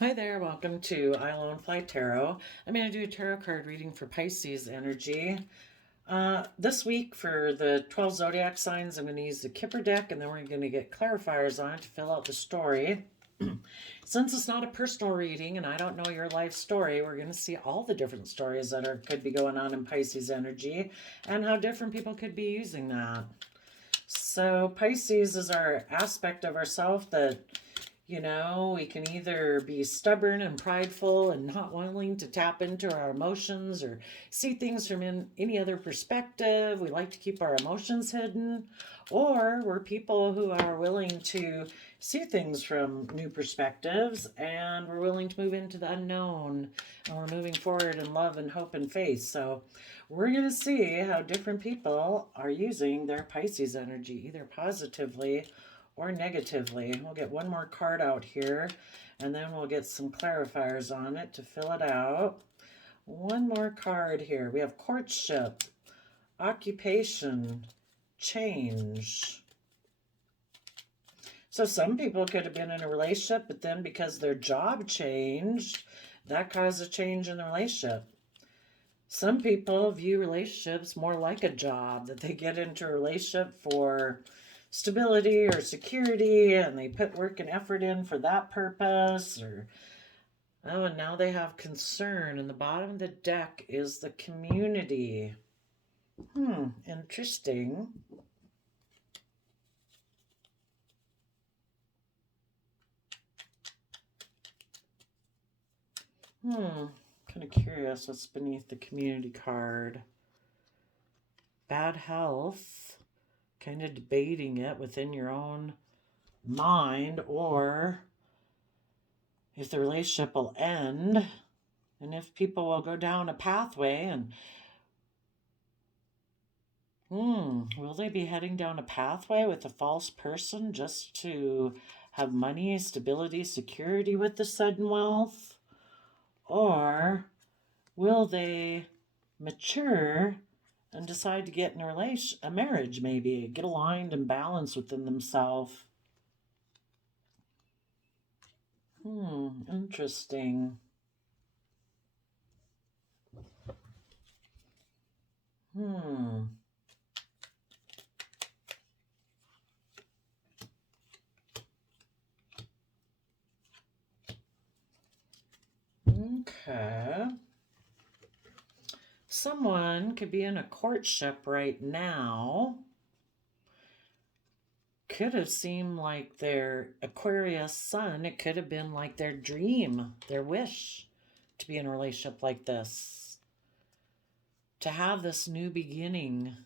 Hi there, welcome to I Alone Fly Tarot. I'm going to do a tarot card reading for Pisces energy. This week for the 12 zodiac signs, I'm going to use the Kipper deck and then we're going to get clarifiers on it to fill out the story. Since it's not a personal reading and I don't know your life story, we're going to see all the different stories that could be going on in Pisces energy and how different people could be using that. So Pisces is our aspect of ourself that we can either be stubborn and prideful and not willing to tap into our emotions or see things from any other perspective. We like to keep our emotions hidden. Or we're people who are willing to see things from new perspectives and we're willing to move into the unknown and we're moving forward in love and hope and faith. So we're going to see how different people are using their Pisces energy, either positively or negatively. We'll get one more card out here and then we'll get some clarifiers on it to fill it out. One more card here. We have courtship, occupation, change. So some people could have been in a relationship, but then because their job changed, that caused a change in the relationship. Some people view relationships more like a job, that they get into a relationship for stability or security and they put work and effort in for that purpose, or and now they have concern, and the bottom of the deck is the community. Interesting. Kind of curious what's beneath the community card. Bad health, kind of debating it within your own mind, or if the relationship will end and if people will go down a pathway and will they be heading down a pathway with a false person just to have money, stability, security with the sudden wealth? Or will they mature and decide to get in a marriage, maybe get aligned and balanced within themselves? Interesting. Okay. Someone could be in a courtship right now. Could have seemed like their Aquarius sun. It could have been like their dream, their wish to be in a relationship like this, to have this new beginning,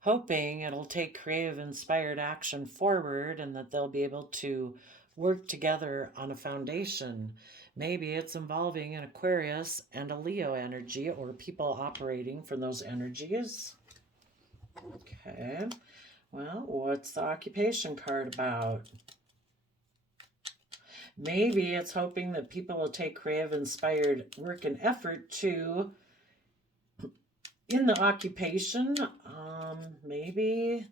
hoping it'll take creative, inspired action forward and that they'll be able to work together on a foundation. Maybe it's involving an Aquarius and a Leo energy, or people operating from those energies. Okay, well, what's the occupation card about? Maybe it's hoping that people will take creative, inspired work and effort to, in the occupation, maybe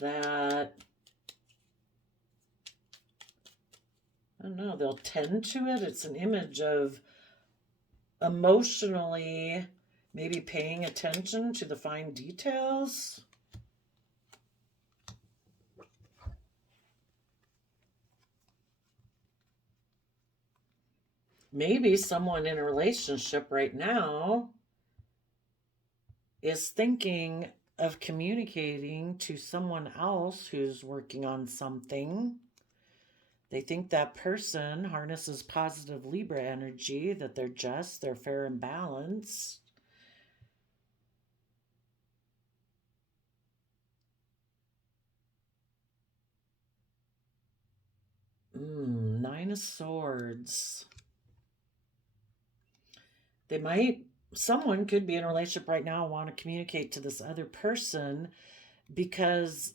that, I don't know, they'll tend to it. It's an image of emotionally maybe paying attention to the fine details. Maybe someone in a relationship right now is thinking of communicating to someone else who's working on something. They think that person harnesses positive Libra energy, that they're just, they're fair and balanced. Nine of Swords. Someone could be in a relationship right now and want to communicate to this other person because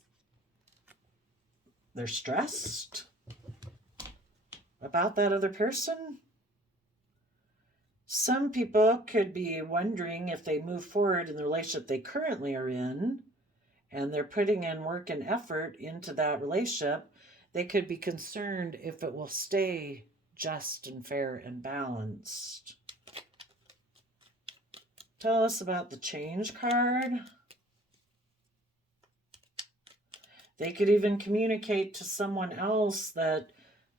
they're stressed about that other person. Some people could be wondering if they move forward in the relationship they currently are in and they're putting in work and effort into that relationship, They could be concerned if it will stay just and fair and balanced. Tell us about the Change card. They could even communicate to someone else that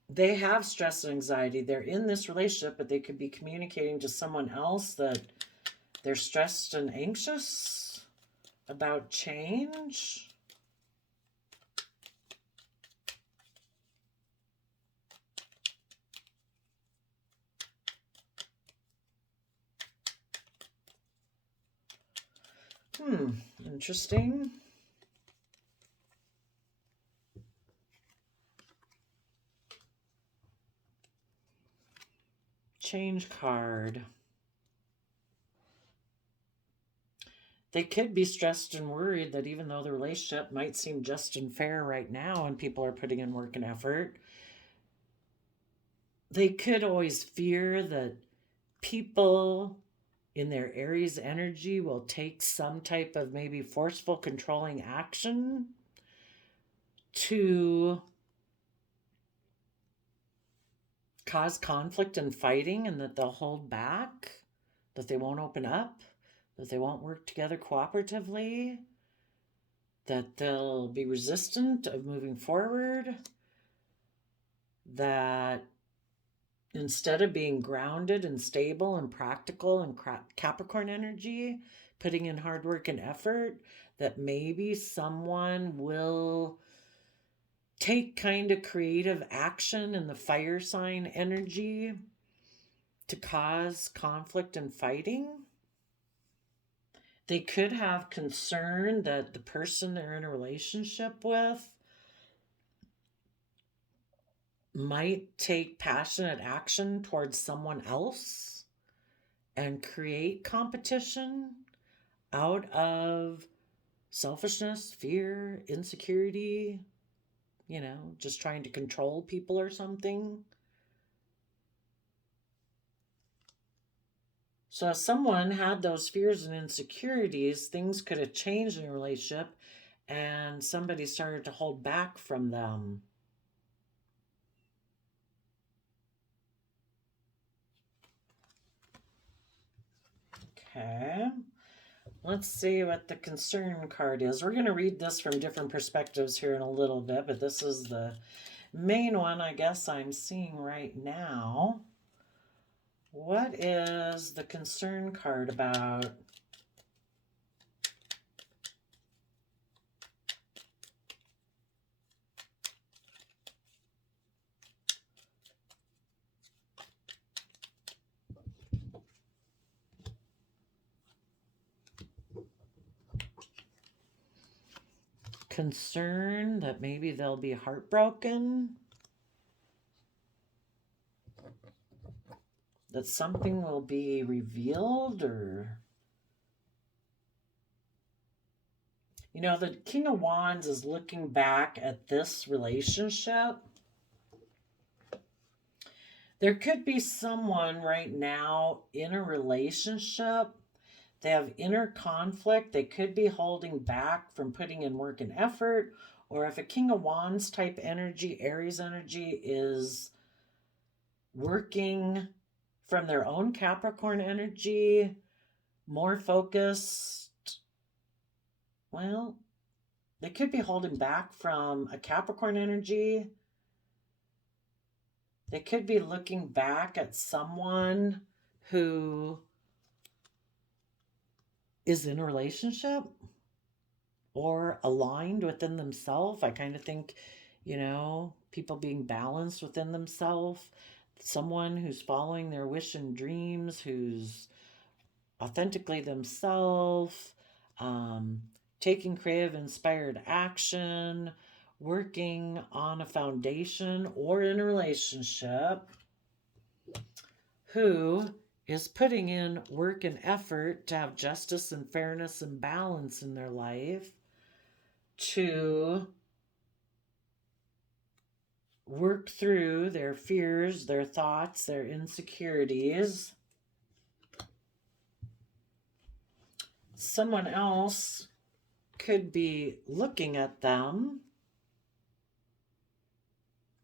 they have stress and anxiety. They're in this relationship, but they could be communicating to someone else that they're stressed and anxious about change. Interesting. Change card. They could be stressed and worried that even though the relationship might seem just and fair right now and people are putting in work and effort, they could always fear that people in their Aries energy will take some type of maybe forceful, controlling action to cause conflict and fighting, and that they'll hold back, that they won't open up, that they won't work together cooperatively, that they'll be resistant of moving forward, that instead of being grounded and stable and practical and Capricorn energy, putting in hard work and effort, that maybe someone will take kind of creative action in the fire sign energy to cause conflict and fighting. They could have concern that the person they're in a relationship with might take passionate action towards someone else and create competition out of selfishness, fear, insecurity, just trying to control people or something. So if someone had those fears and insecurities, things could have changed in a relationship and somebody started to hold back from them. Okay. Let's see what the concern card is. We're going to read this from different perspectives here in a little bit, but this is the main one I guess I'm seeing right now. What is the concern card about? Concern that maybe they'll be heartbroken, that something will be revealed, or the King of Wands is looking back at this relationship. There could be someone right now in a relationship. They have inner conflict. They could be holding back from putting in work and effort. Or if a King of Wands type energy, Aries energy, is working from their own Capricorn energy, more focused, well, they could be holding back from a Capricorn energy. They could be looking back at someone who is in a relationship or aligned within themselves. I kind of think, people being balanced within themselves, someone who's following their wish and dreams, who's authentically themselves, taking creative, inspired action, working on a foundation or in a relationship, who is putting in work and effort to have justice and fairness and balance in their life, to work through their fears, their thoughts, their insecurities. Someone else could be looking at them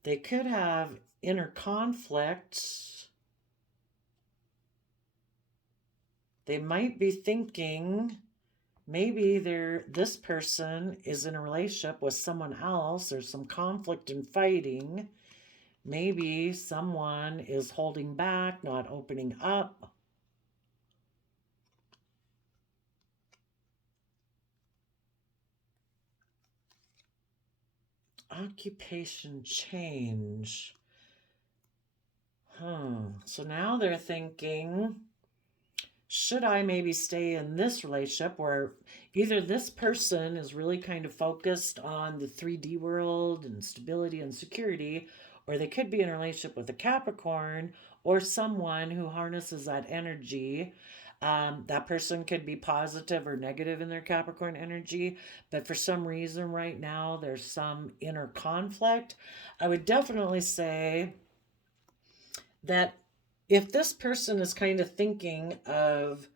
They could have inner conflict. They might be thinking maybe this person is in a relationship with someone else. There's some conflict and fighting. Maybe someone is holding back, not opening up. Occupation change. So now they're thinking, should I maybe stay in this relationship where either this person is really kind of focused on the 3D world and stability and security, or they could be in a relationship with a Capricorn or someone who harnesses that energy. That person could be positive or negative in their Capricorn energy, but for some reason right now there's some inner conflict. I would definitely say that if this person is kind of thinking of,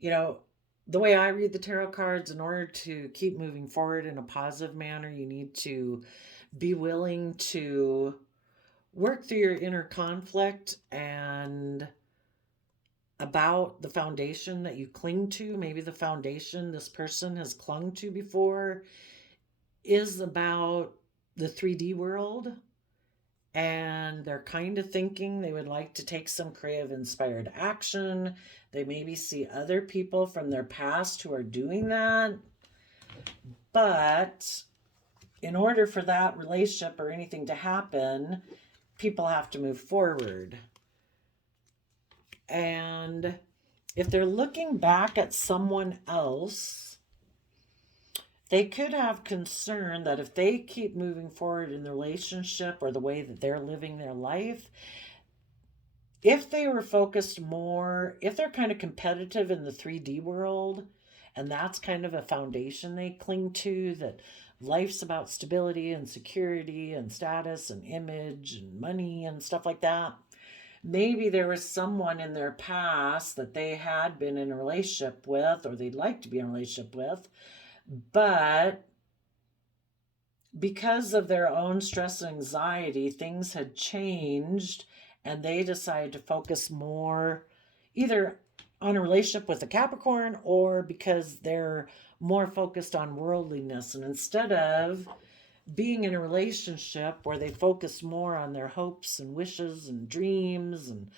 the way I read the tarot cards, in order to keep moving forward in a positive manner, you need to be willing to work through your inner conflict and about the foundation that you cling to. Maybe the foundation this person has clung to before is about the 3D world, and they're kind of thinking they would like to take some creative inspired action. They maybe see other people from their past who are doing that. But in order for that relationship or anything to happen, people have to move forward. And if they're looking back at someone else, they could have concern that if they keep moving forward in the relationship or the way that they're living their life, if they were focused more, if they're kind of competitive in the 3D world, and that's kind of a foundation they cling to, that life's about stability and security and status and image and money and stuff like that, maybe there was someone in their past that they had been in a relationship with or they'd like to be in a relationship with, but because of their own stress and anxiety, things had changed and they decided to focus more either on a relationship with a Capricorn or because they're more focused on worldliness. And instead of being in a relationship where they focus more on their hopes and wishes and dreams, and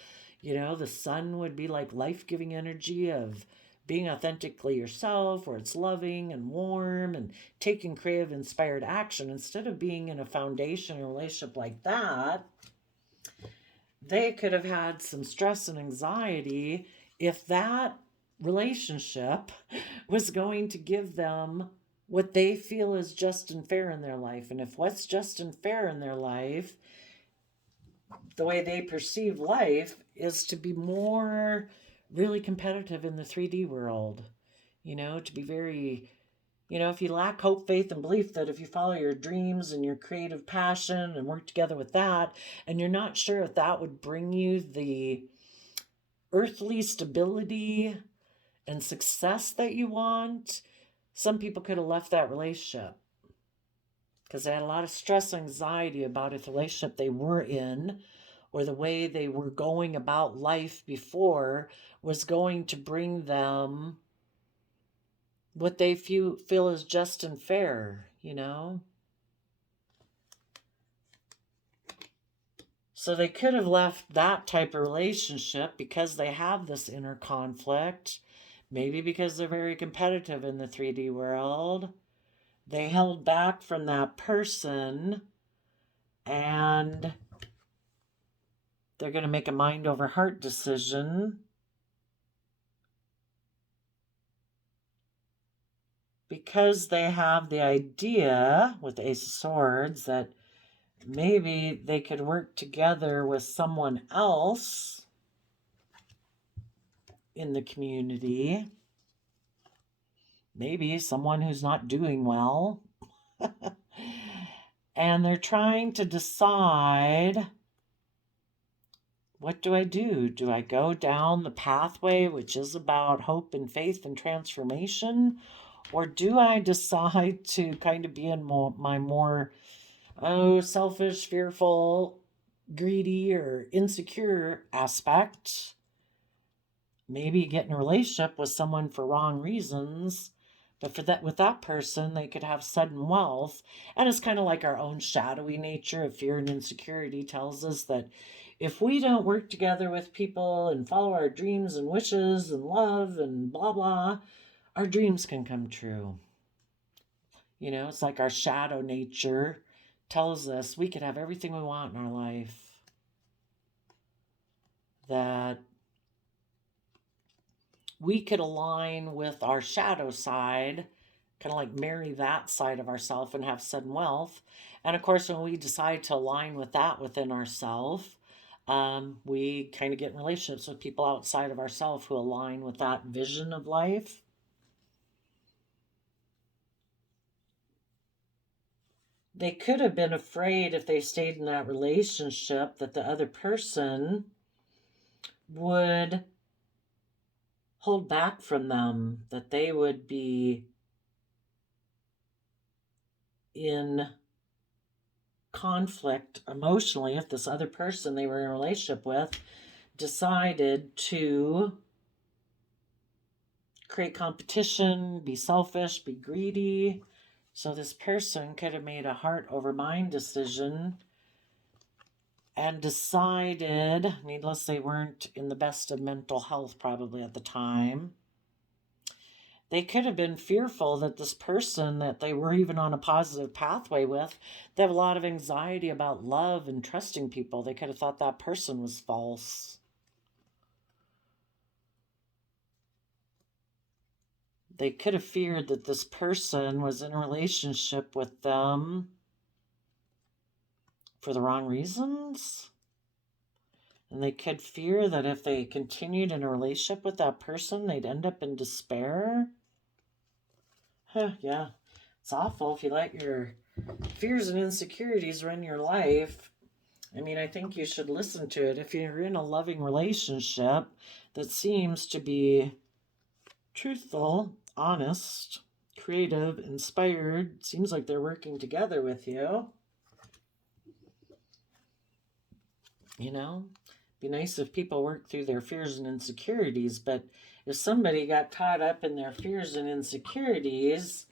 the sun would be like life-giving energy of being authentically yourself, where it's loving and warm and taking creative inspired action, instead of being in a foundation or relationship like that, they could have had some stress and anxiety if that relationship was going to give them what they feel is just and fair in their life. And if what's just and fair in their life, the way they perceive life, is to be more really competitive in the 3D world, to be very, if you lack hope, faith, and belief that if you follow your dreams and your creative passion and work together with that, and you're not sure if that would bring you the earthly stability and success that you want, some people could have left that relationship because they had a lot of stress and anxiety about if the relationship they were in or the way they were going about life before was going to bring them what they feel is just and fair, So they could have left that type of relationship because they have this inner conflict, maybe because they're very competitive in the 3D world. They held back from that person, and they're going to make a mind over heart decision because they have the idea with the Ace of Swords that maybe they could work together with someone else in the community. Maybe someone who's not doing well. And they're trying to decide, what do I do? Do I go down the pathway, which is about hope and faith and transformation? Or do I decide to kind of be in my more selfish, fearful, greedy, or insecure aspect. Maybe get in a relationship with someone for wrong reasons, but for that, with that person, they could have sudden wealth. And it's kind of like our own shadowy nature of fear and insecurity tells us that if we don't work together with people and follow our dreams and wishes and love and blah blah, our dreams can come true. It's like our shadow nature tells us we could have everything we want in our life. That we could align with our shadow side, kind of like marry that side of ourself and have sudden wealth. And of course, when we decide to align with that within ourself, we kind of get in relationships with people outside of ourselves who align with that vision of life. They could have been afraid if they stayed in that relationship that the other person would hold back from them, that they would be in conflict emotionally if this other person they were in a relationship with decided to create competition, be selfish, be greedy. So this person could have made a heart over mind decision and decided, needless, they weren't in the best of mental health probably at the time. They could have been fearful that this person that they were even on a positive pathway with, they have a lot of anxiety about love and trusting people. They could have thought that person was false. They could have feared that this person was in a relationship with them for the wrong reasons. And they could fear that if they continued in a relationship with that person, they'd end up in despair. Yeah, it's awful if you let your fears and insecurities run your life. I think you should listen to it. If you're in a loving relationship that seems to be truthful, honest, creative, inspired, seems like they're working together with you. Be nice if people work through their fears and insecurities, but if somebody got caught up in their fears and insecurities,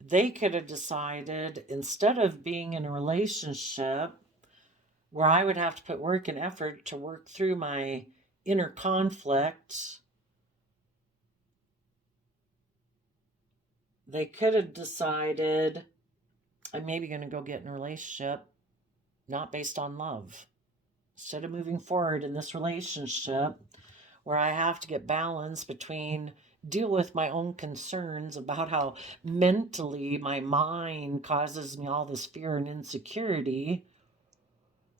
they could have decided, instead of being in a relationship where I would have to put work and effort to work through my inner conflict, they could have decided, I'm maybe going to go get in a relationship not based on love. Instead of moving forward in this relationship where I have to get balance between deal with my own concerns about how mentally my mind causes me all this fear and insecurity.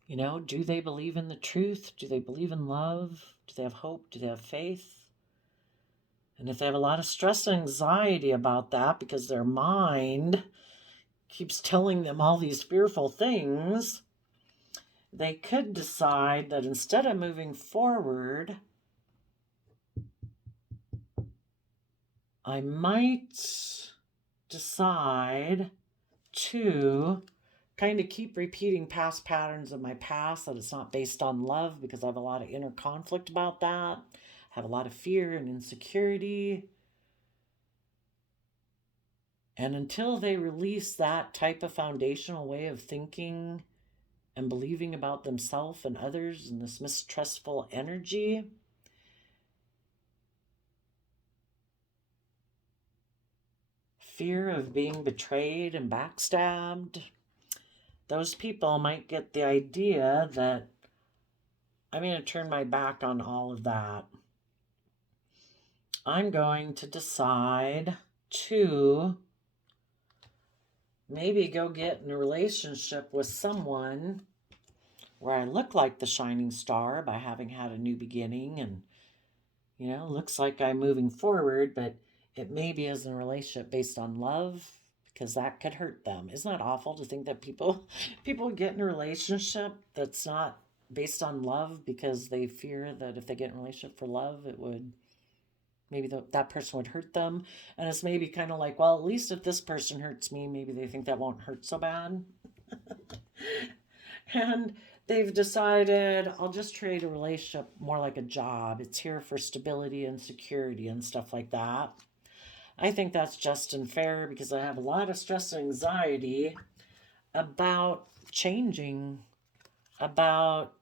Do they believe in the truth? Do they believe in love? Do they have hope? Do they have faith? And if they have a lot of stress and anxiety about that because their mind keeps telling them all these fearful things, they could decide that instead of moving forward, I might decide to kind of keep repeating past patterns of my past, that it's not based on love because I have a lot of inner conflict about that. I have a lot of fear and insecurity. And until they release that type of foundational way of thinking and believing about themselves and others and this mistrustful energy, fear of being betrayed and backstabbed, those people might get the idea that I'm going to turn my back on all of that. I'm going to decide to maybe go get in a relationship with someone where I look like the shining star by having had a new beginning and, looks like I'm moving forward, but it maybe isn't a relationship based on love because that could hurt them. Isn't that awful to think that people get in a relationship that's not based on love because they fear that if they get in a relationship for love, it would maybe that person would hurt them. And it's maybe kind of like, well, at least if this person hurts me, maybe they think that won't hurt so bad. And they've decided, I'll just treat a relationship more like a job. It's here for stability and security and stuff like that. I think that's just and fair because I have a lot of stress and anxiety about changing, about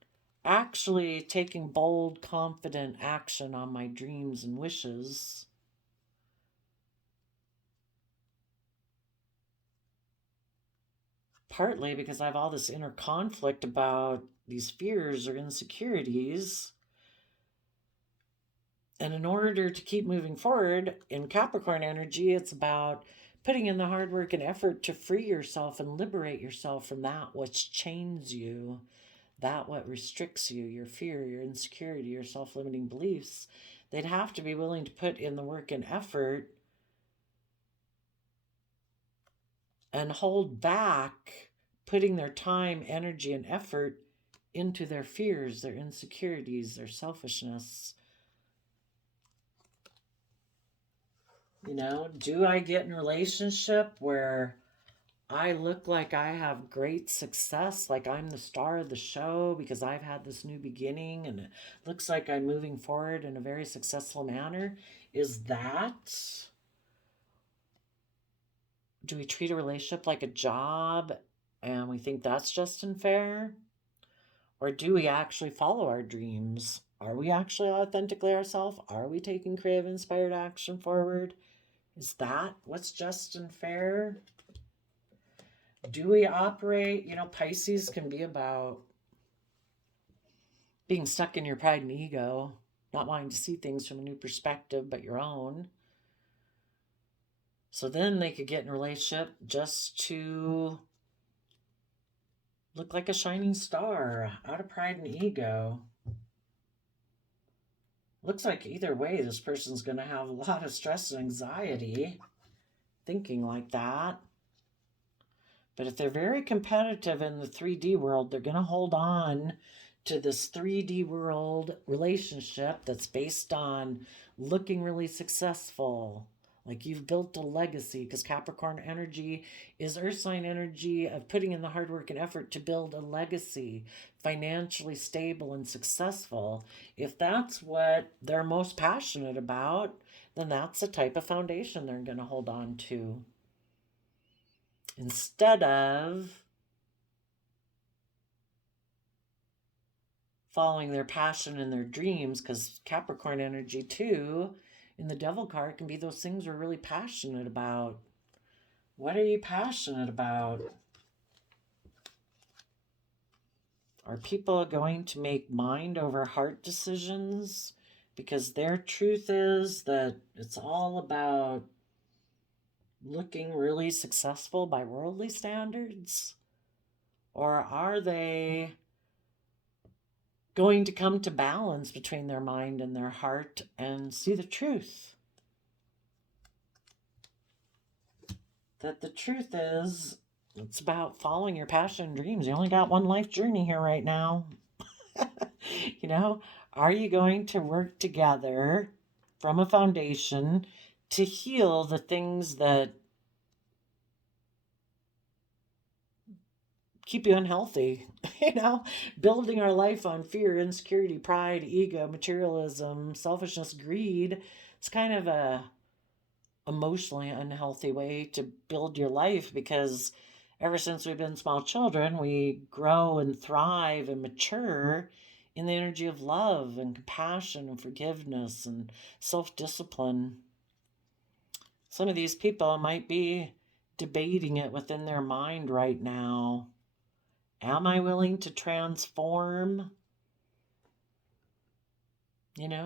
actually taking bold, confident action on my dreams and wishes. Partly because I have all this inner conflict about these fears or insecurities. And in order to keep moving forward in Capricorn energy, it's about putting in the hard work and effort to free yourself and liberate yourself from that which chains you, that what restricts you, your fear, your insecurity, your self-limiting beliefs. They'd have to be willing to put in the work and effort and hold back putting their time, energy, and effort into their fears, their insecurities, their selfishness. You know, do I get in a relationship where I look like I have great success, like I'm the star of the show because I've had this new beginning and it looks like I'm moving forward in a very successful manner? Is that, do we treat a relationship like a job and we think that's just and fair? Or do we actually follow our dreams? Are we actually authentically ourselves? Are we taking creative, inspired action forward? Is that what's just and fair? Do we operate, Pisces can be about being stuck in your pride and ego, not wanting to see things from a new perspective but your own. So then they could get in a relationship just to look like a shining star out of pride and ego. Looks like either way, this person's going to have a lot of stress and anxiety thinking like that. But if they're very competitive in the 3D world, they're going to hold on to this 3D world relationship that's based on looking really successful. Like you've built a legacy, because Capricorn energy is earth sign energy of putting in the hard work and effort to build a legacy, financially stable and successful. If that's what they're most passionate about, then that's the type of foundation they're going to hold on to. Instead of following their passion and their dreams, because Capricorn energy too, in the Devil card, can be those things we're really passionate about. What are you passionate about? Are people going to make mind over heart decisions because their truth is that it's all about looking really successful by worldly standards? Or are they going to come to balance between their mind and their heart and see the truth? That the truth is, it's about following your passion and dreams. You only got one life journey here right now. Are you going to work together from a foundation to heal the things that keep you unhealthy? Building our life on fear, insecurity, pride, ego, materialism, selfishness, greed. It's kind of a emotionally unhealthy way to build your life, because ever since we've been small children, we grow and thrive and mature in the energy of love and compassion and forgiveness and self-discipline. Some of these people might be debating it within their mind right now. Am I willing to transform?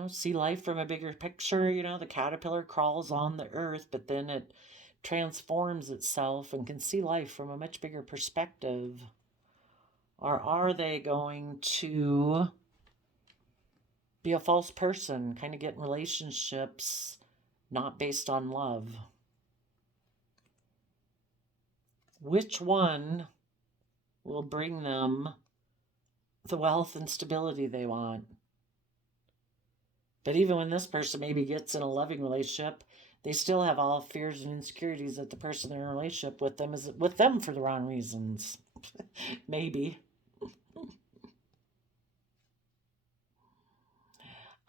See life from a bigger picture. The caterpillar crawls on the earth, but then it transforms itself and can see life from a much bigger perspective. Or are they going to be a false person, kind of get in relationships not based on love? Which one will bring them the wealth and stability they want? But even when this person maybe gets in a loving relationship, They still have all fears and insecurities that the person they're in a relationship with them is with them for the wrong reasons. Maybe.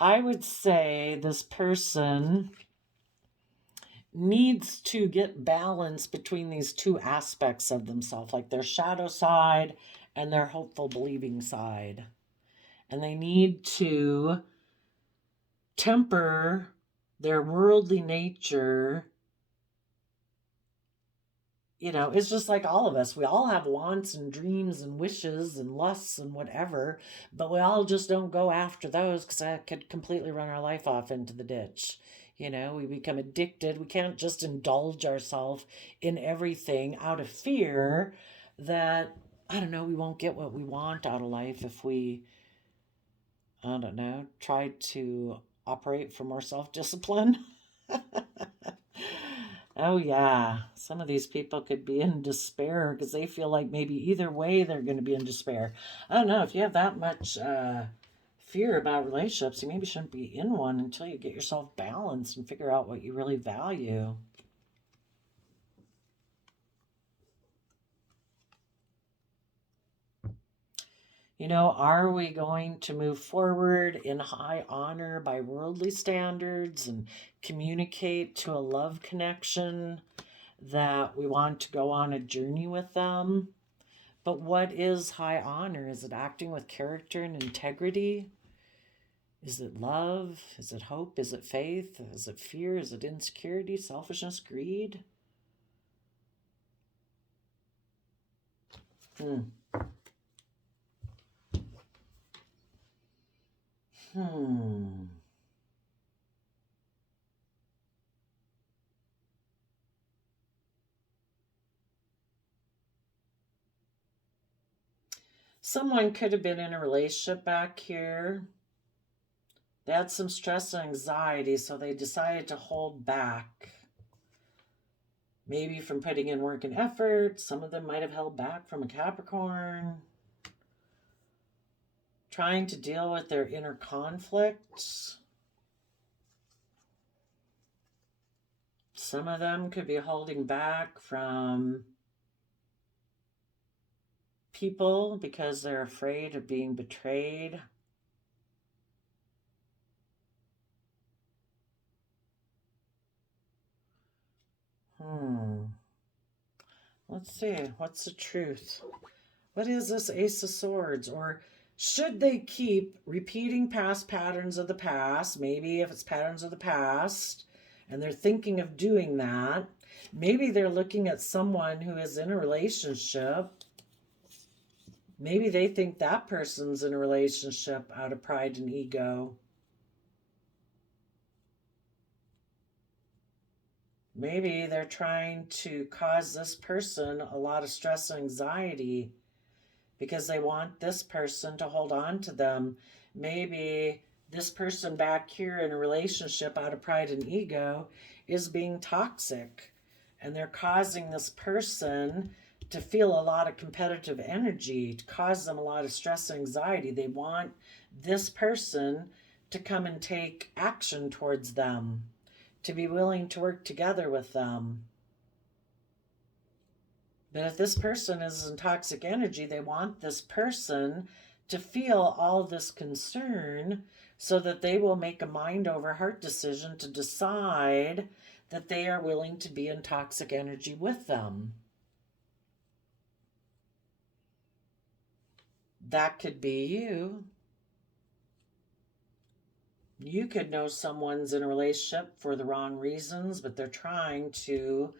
I would say this person needs to get balance between these two aspects of themselves, like their shadow side and their hopeful, believing side. And they need to temper their worldly nature. You know, it's just like all of us. We all have wants and dreams and wishes and lusts and whatever, but we all just don't go after those because that could completely run our life off into the ditch. You know, we become addicted. We can't just indulge ourselves in everything out of fear that, I don't know, we won't get what we want out of life if we, I don't know, try to operate for more self-discipline. Oh, yeah. Some of these people could be in despair because they feel like maybe either way they're going to be in despair. I don't know. If you have that much fear about relationships, you maybe shouldn't be in one until you get yourself balanced and figure out what you really value. You know, are we going to move forward in high honor by worldly standards and communicate to a love connection that we want to go on a journey with them? But what is high honor? Is it acting with character and integrity? Is it love? Is it hope? Is it faith? Is it fear? Is it insecurity, selfishness, greed? Hmm. Someone could have been in a relationship back here. They had some stress and anxiety, so they decided to hold back. Maybe from putting in work and effort. Some of them might have held back from a Capricorn. Trying to deal with their inner conflicts. Some of them could be holding back from people because they're afraid of being betrayed. Let's see. What's the truth? What is this Ace of Swords? Or should they keep repeating past patterns of the past? Maybe if it's patterns of the past and they're thinking of doing that, maybe they're looking at someone who is in a relationship. Maybe they think that person's in a relationship out of pride and ego. Maybe they're trying to cause this person a lot of stress and anxiety because they want this person to hold on to them. Maybe this person back here in a relationship out of pride and ego is being toxic, and they're causing this person to feel a lot of competitive energy, to cause them a lot of stress and anxiety. They want this person to come and take action towards them, to be willing to work together with them. But if this person is in toxic energy, they want this person to feel all this concern so that they will make a mind over heart decision to decide that they are willing to be in toxic energy with them. That could be you. You could know someone's in a relationship for the wrong reasons, but they're trying to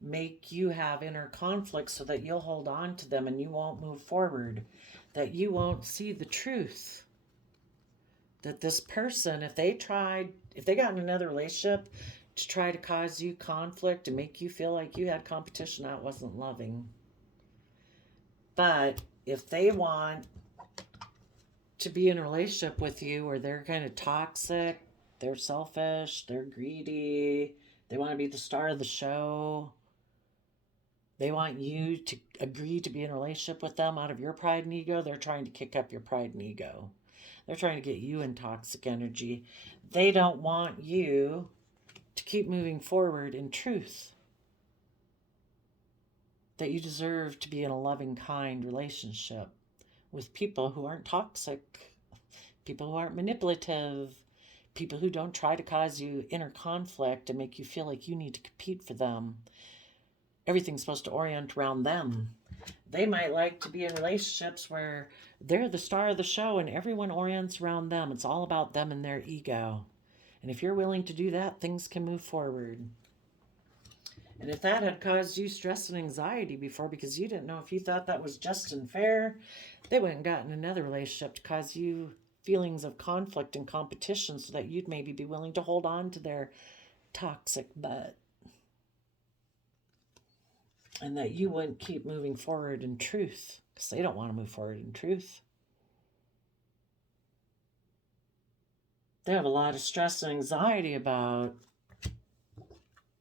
make you have inner conflict so that you'll hold on to them and you won't move forward, that you won't see the truth. That this person, if they got in another relationship to try to cause you conflict and make you feel like you had competition, that wasn't loving. But if they want to be in a relationship with you where they're kind of toxic, they're selfish, they're greedy, they want to be the star of the show, they want you to agree to be in a relationship with them out of your pride and ego, they're trying to kick up your pride and ego. They're trying to get you in toxic energy. They don't want you to keep moving forward in truth. That you deserve to be in a loving, kind relationship with people who aren't toxic, people who aren't manipulative, people who don't try to cause you inner conflict and make you feel like you need to compete for them. Everything's supposed to orient around them. They might like to be in relationships where they're the star of the show and everyone orients around them. It's all about them and their ego. And if you're willing to do that, things can move forward. And if that had caused you stress and anxiety before because you didn't know if you thought that was just and fair, they wouldn't gotten another relationship to cause you feelings of conflict and competition so that you'd maybe be willing to hold on to their toxic butt. And that you wouldn't keep moving forward in truth because they don't want to move forward in truth. They have a lot of stress and anxiety about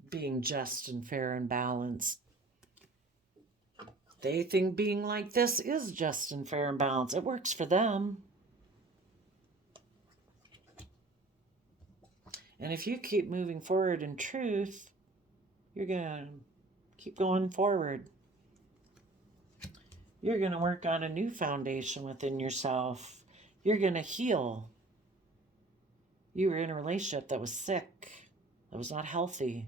being just and fair and balanced. They think being like this is just and fair and balanced. It works for them. And if you keep moving forward in truth, you're going to keep going forward. You're going to work on a new foundation within yourself. You're going to heal. You were in a relationship that was sick, that was not healthy.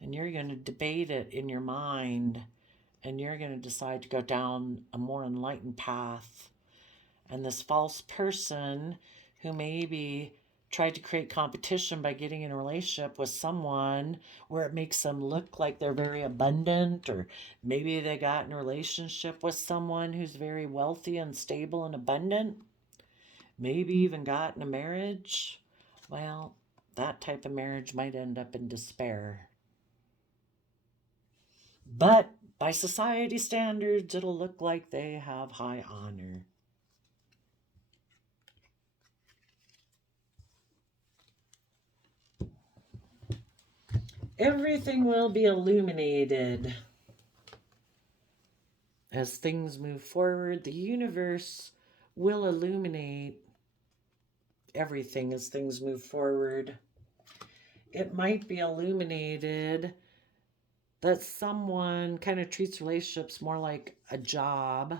And you're going to debate it in your mind. And you're going to decide to go down a more enlightened path. And this false person who maybe tried to create competition by getting in a relationship with someone where it makes them look like they're very abundant, or maybe they got in a relationship with someone who's very wealthy and stable and abundant, maybe even got in a marriage. Well, that type of marriage might end up in despair. But by society standards, it'll look like they have high honor. Everything will be illuminated as things move forward. The universe will illuminate everything as things move forward. It might be illuminated that someone kind of treats relationships more like a job,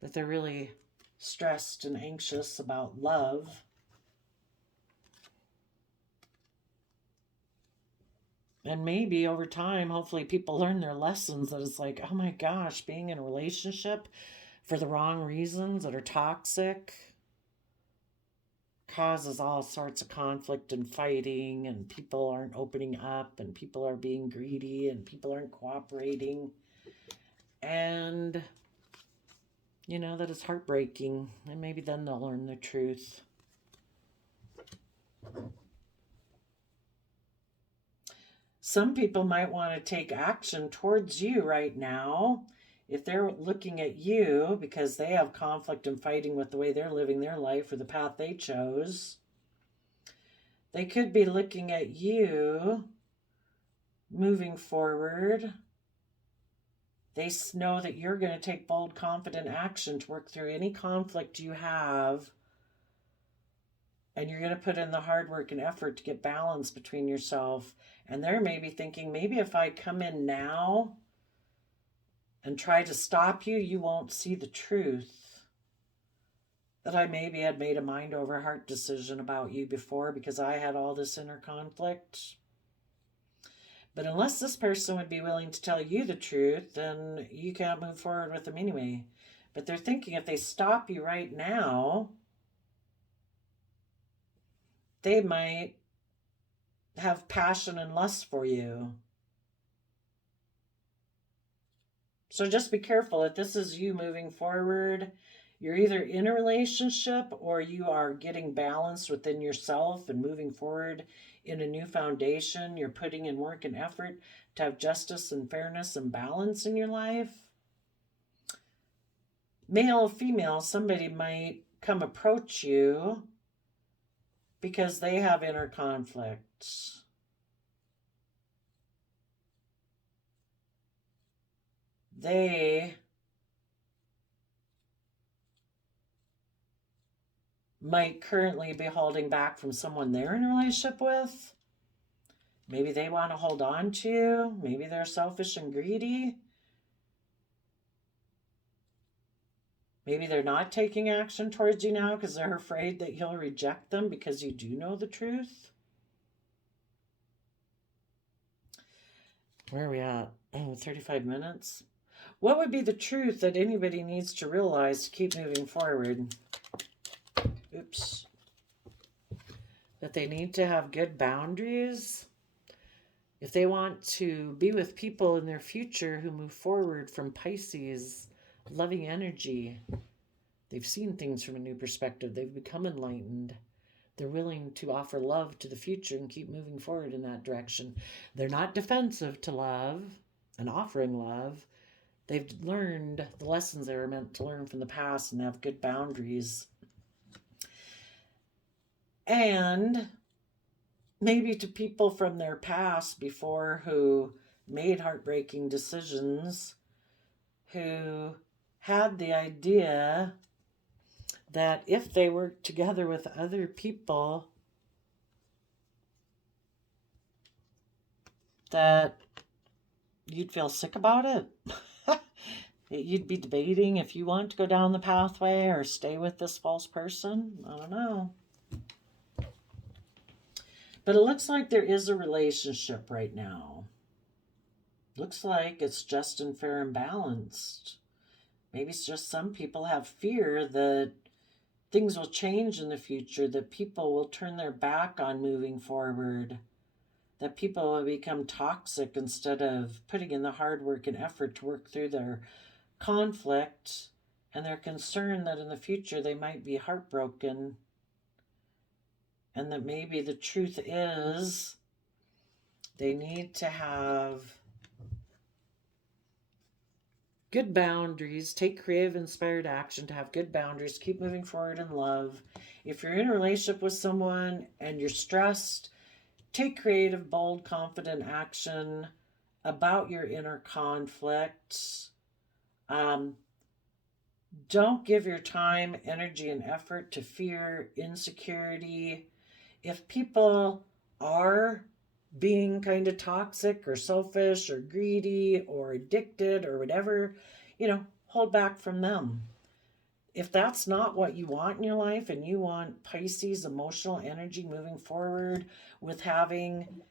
that they're really stressed and anxious about love. And maybe over time, hopefully people learn their lessons, that it's like, oh my gosh, being in a relationship for the wrong reasons that are toxic causes all sorts of conflict and fighting, and people aren't opening up, and people are being greedy, and people aren't cooperating. And, you know, that is heartbreaking. And maybe then they'll learn the truth. Some people might want to take action towards you right now. If they're looking at you because they have conflict and fighting with the way they're living their life or the path they chose, they could be looking at you moving forward. They know that you're going to take bold, confident action to work through any conflict you have. And you're going to put in the hard work and effort to get balance between yourself. And they're maybe thinking, maybe if I come in now and try to stop you, you won't see the truth. That I maybe had made a mind over heart decision about you before because I had all this inner conflict. But unless this person would be willing to tell you the truth, then you can't move forward with them anyway. But they're thinking if they stop you right now, they might have passion and lust for you. So just be careful. If this is you moving forward, you're either in a relationship or you are getting balanced within yourself and moving forward in a new foundation. You're putting in work and effort to have justice and fairness and balance in your life. Male or female, somebody might come approach you because they have inner conflicts. They might currently be holding back from someone they're in a relationship with. Maybe they want to hold on to you. Maybe they're selfish and greedy. Maybe they're not taking action towards you now because they're afraid that you'll reject them because you do know the truth. Where are we at? Oh, 35 minutes. What would be the truth that anybody needs to realize to keep moving forward? Oops. That they need to have good boundaries. If they want to be with people in their future who move forward from Pisces, loving energy, they've seen things from a new perspective. They've become enlightened. They're willing to offer love to the future and keep moving forward in that direction. They're not defensive to love and offering love. They've learned the lessons they were meant to learn from the past and have good boundaries. And maybe to people from their past before who made heartbreaking decisions, who had the idea that if they worked together with other people, that you'd feel sick about it. You'd be debating if you want to go down the pathway or stay with this false person. I don't know. But it looks like there is a relationship right now. Looks like it's just and fair and balanced. Maybe it's just some people have fear that things will change in the future, that people will turn their back on moving forward, that people will become toxic instead of putting in the hard work and effort to work through their conflict, and they're concerned that in the future they might be heartbroken, and that maybe the truth is they need to have good boundaries, take creative, inspired action to have good boundaries, keep moving forward in love. If you're in a relationship with someone and you're stressed, take creative, bold, confident action about your inner conflict. Don't give your time, energy, and effort to fear, insecurity. If people are being kind of toxic or selfish or greedy or addicted or whatever, hold back from them. If that's not what you want in your life and you want Pisces emotional energy moving forward with having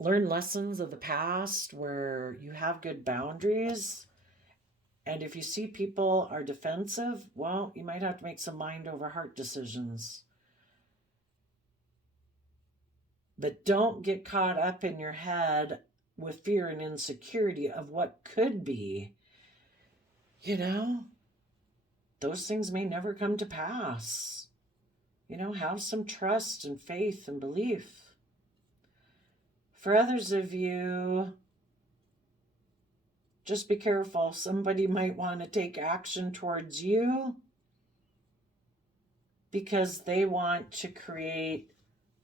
learned lessons of the past where you have good boundaries, and if you see people are defensive, well, you might have to make some mind over heart decisions. But don't get caught up in your head with fear and insecurity of what could be. Those things may never come to pass. Have some trust and faith and belief. For others of you, just be careful. Somebody might want to take action towards you because they want to create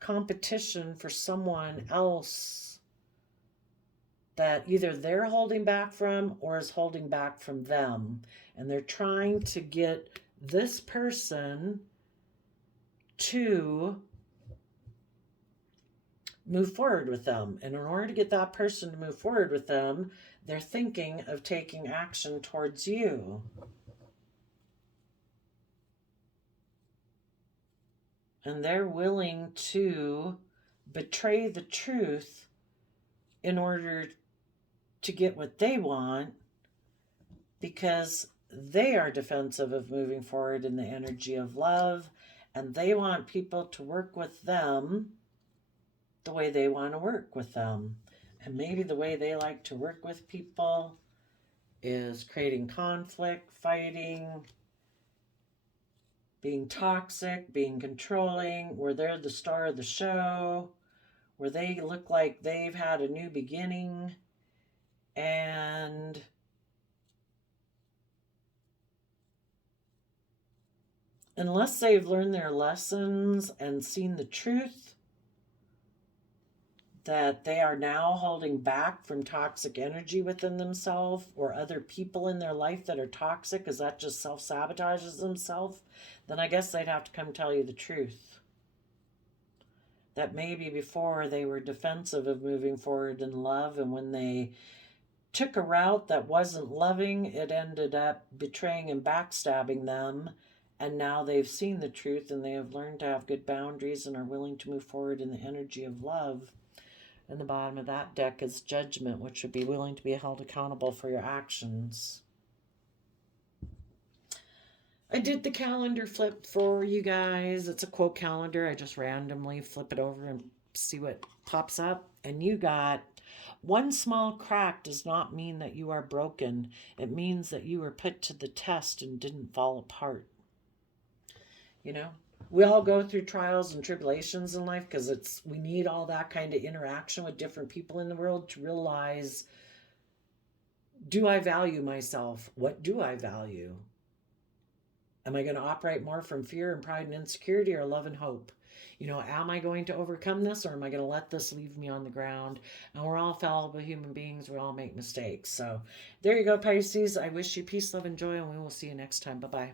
competition for someone else that either they're holding back from or is holding back from them. And they're trying to get this person to move forward with them. And in order to get that person to move forward with them, they're thinking of taking action towards you. And they're willing to betray the truth in order to get what they want, because they are defensive of moving forward in the energy of love, and they want people to work with them the way they want to work with them. And maybe the way they like to work with people is creating conflict, fighting, being toxic, being controlling, where they're the star of the show, where they look like they've had a new beginning, and unless they've learned their lessons and seen the truth, that they are now holding back from toxic energy within themselves or other people in their life that are toxic, because that just self-sabotages themselves, then I guess they'd have to come tell you the truth. that maybe before they were defensive of moving forward in love, and when they took a route that wasn't loving, it ended up betraying and backstabbing them. And now they've seen the truth and they have learned to have good boundaries and are willing to move forward in the energy of love. And the bottom of that deck is judgment, which would be willing to be held accountable for your actions. I did the calendar flip for you guys. It's a quote calendar. I just randomly flip it over and see what pops up. And you got, one small crack does not mean that you are broken. It means that you were put to the test and didn't fall apart. You know, we all go through trials and tribulations in life because we need all that kind of interaction with different people in the world to realize, do I value myself? What do I value? Am I going to operate more from fear and pride and insecurity, or love and hope? You know, am I going to overcome this, or am I going to let this leave me on the ground? And we're all fallible human beings. We all make mistakes. So there you go, Pisces. I wish you peace, love, and joy, and we will see you next time. Bye-bye.